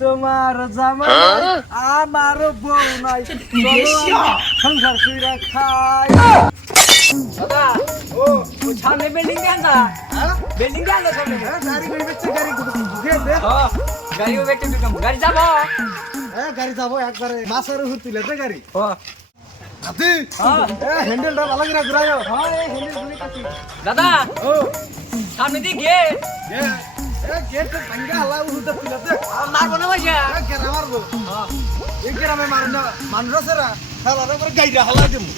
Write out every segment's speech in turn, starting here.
তোমার নাই, আমার বউ নাই। সংসার কইরা খাই। দাদা ও ও সামনে বিল্ডিং দেন বিল্ডিং দেন সামনে। গাড়ি বেচছে গাড়ি ঢুকে দে গাড়ি বেটে গাড়ি যাব। হ্যাঁ গাড়ি যাব একবারে। মাছের উপর তুলে গাড়ি। হ্যাঁ হাতি হ্যাঁ। হ্যান্ডেলটা ভালো করে ঘুরাইও হ্যাঁ এই কাটি দাদা ও। সামনে দিয়ে গে এ গেট ভাঙ্গা হালা উঠতে তুলে মারবো না ভাইয়া এ কেন মারবো। হ্যাঁ। এই গ্রামে মারো না। মানুষ আছে রা গাইরা হালা দিমু।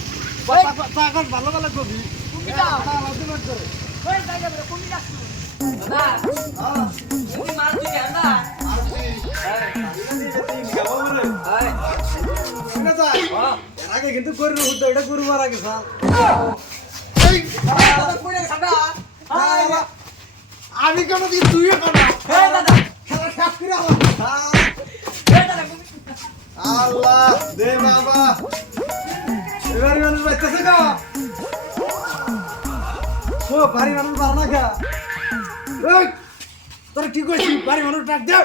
পাগল ভালো ভালো কবি তুমি যাও। হালা দিমু করে। ওই জায়গা বলে কমি যাচ্ছ দাদা। হ্যাঁ তুমি মার তুই না আগে কিন্তু গরুর উঠতে এটা গরু মারা গেছে এই দাদা কইরে সাদা বাবা, আমি কেন দিই তুই কেন আল্লাহ দে বাবা। এবার মানুষ বাচ্চাছে গা। ও বাড়ি মানুষ না খা তোর কি করছিস? বাড়ি মানুষ ডাক দে।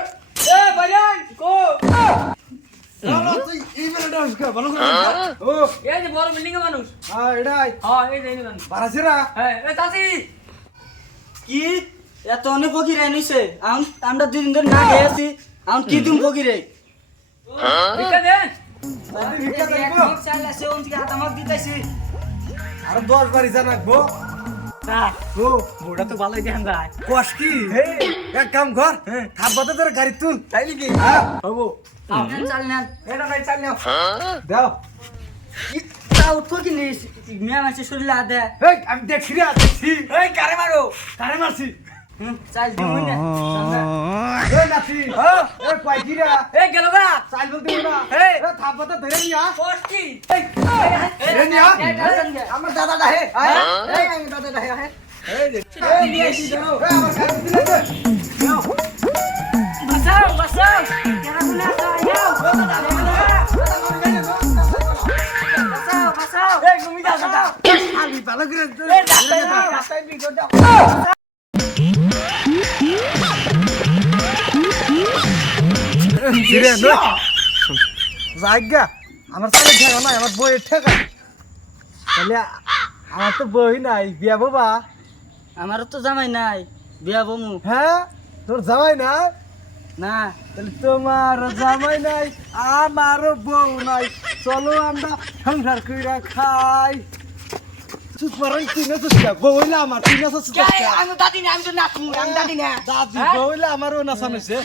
এ ভাইয়ান কো হ্যাঁ হ্যাঁ হ্যাঁ কি? এত অনেক ফকির নিছে আম আমরা দুদিন ধরে না খেয়েছি আম কি তুমি ফকিরে আর দশ বাড়ি জানাকবো না ও মোটা তো ভালোই দেন যায়। কস কি? এক কাম কর থাকবাতে তোর গাড়ি তুল। তাই নাকি? হ্যাঁ হব। আপনার চাল নেন? এটা ভাই চাল নাও। দাও। তা উঠো কি নিস মিয়া মাসে শরীরে হাত এই আমি দেখছি রে দেখছি। এই কারে মারো? কারে মারছি? চাল দিবি না। এই নাচি এই কয় কি রে? এই গেল গা। এই। এ থাকবাতে ধরে নিয়া কষ্টি ধরে নিয়া আমার দাদাটা হে এই আমি দাদাটা হে হে এই নিয়ে আসি দাও এই আমার গাড়ি দিলে দে নাও বাঁচাও বাঁচাও কেন শুনে আসো আইও জায়গা? আমার সাথে ঠেকা নাই আমার বইয়ের ঠেকা তাহলে আমার তো বই নাই বিয়া বাবা আমারও তো জামাই নাই বিয়া বমু হ্যাঁ? তোর জামাই না না। তাহলে তোমার জামাই নাই আমারও বউ নাই। চলো আমরা সংসার কইরা খাই। চুপ মারাই তুই না বউ হইলে আমার তুই না আমি দাদি না আমি তো নাচমু আমি দাদি না। দাদি? বউ হইলে আমারও নাচান হয়েছে